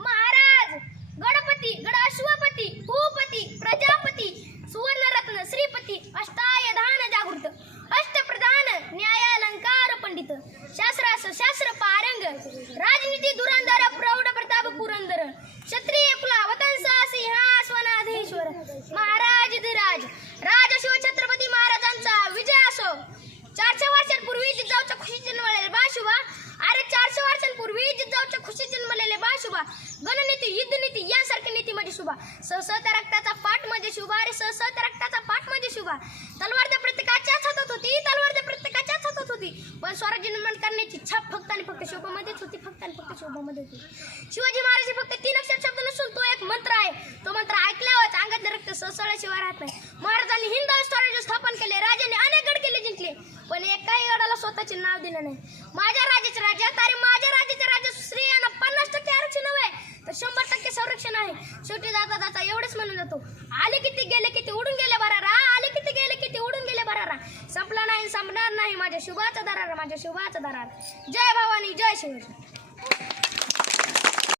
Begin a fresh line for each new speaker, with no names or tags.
महाराज गणपती गणाश्वपती भूपती प्रजापती सुवर्णरत्न श्रीपती अष्टायधान जागृत अष्टप्रधान न्यायालंकार पंडित शास्त्रास शास्त्र पारंग राजनीती धुरंधर प्रौढ प्रताप पुरंदर क्षत्रिय कुला वतन सिंहासनाधीश्वर महाराज धीराज शुभा. बाशुबा गणनीती युद्धनीती यासारखी नीती म्हणजे शुभा. सहसहत्या रक्ताचा पाठ म्हणजे शुभा अरे सहसहत्या रक्ताचा पाठ म्हणजे शुभा. तलवार त्या प्रत्येकाच्याच हातात होती तलवार त्या प्रत्येकाच्याच हातात होती. पण स्वराज्य निर्माण करण्याची छाप फक्त आणि फक्त शोभामध्येच होती फक्त आणि फक्त शोभामध्ये होती. शिवाजी महाराज फक्त तीन अक्षर शब्द नसून तो एक मंत्र आहे. तो मंत्र ऐकल्यावर अंगातले रक्त सळसळल्याशिवाय राहत नाही. महाराजांनी हिंद स्वराज्य स्थापन केले राजाने अनेक गड किल्ले जिंकले पण एकाही गडाला स्वतःचे नाव दिलं नाही. माझ्या राजाचे राजा अरे संरक्षण आहे. शेवटी जाता जाता एवढंच म्हणून जातो. आले किती गेले किती उडून गेले बरारा आले किती गेले किती उडून गेले बरारा संपला नाही संपणार नाही माझ्या शुभाचा दरारा माझ्या शुभाचा दरारा. जय भवानी जय शिवाजी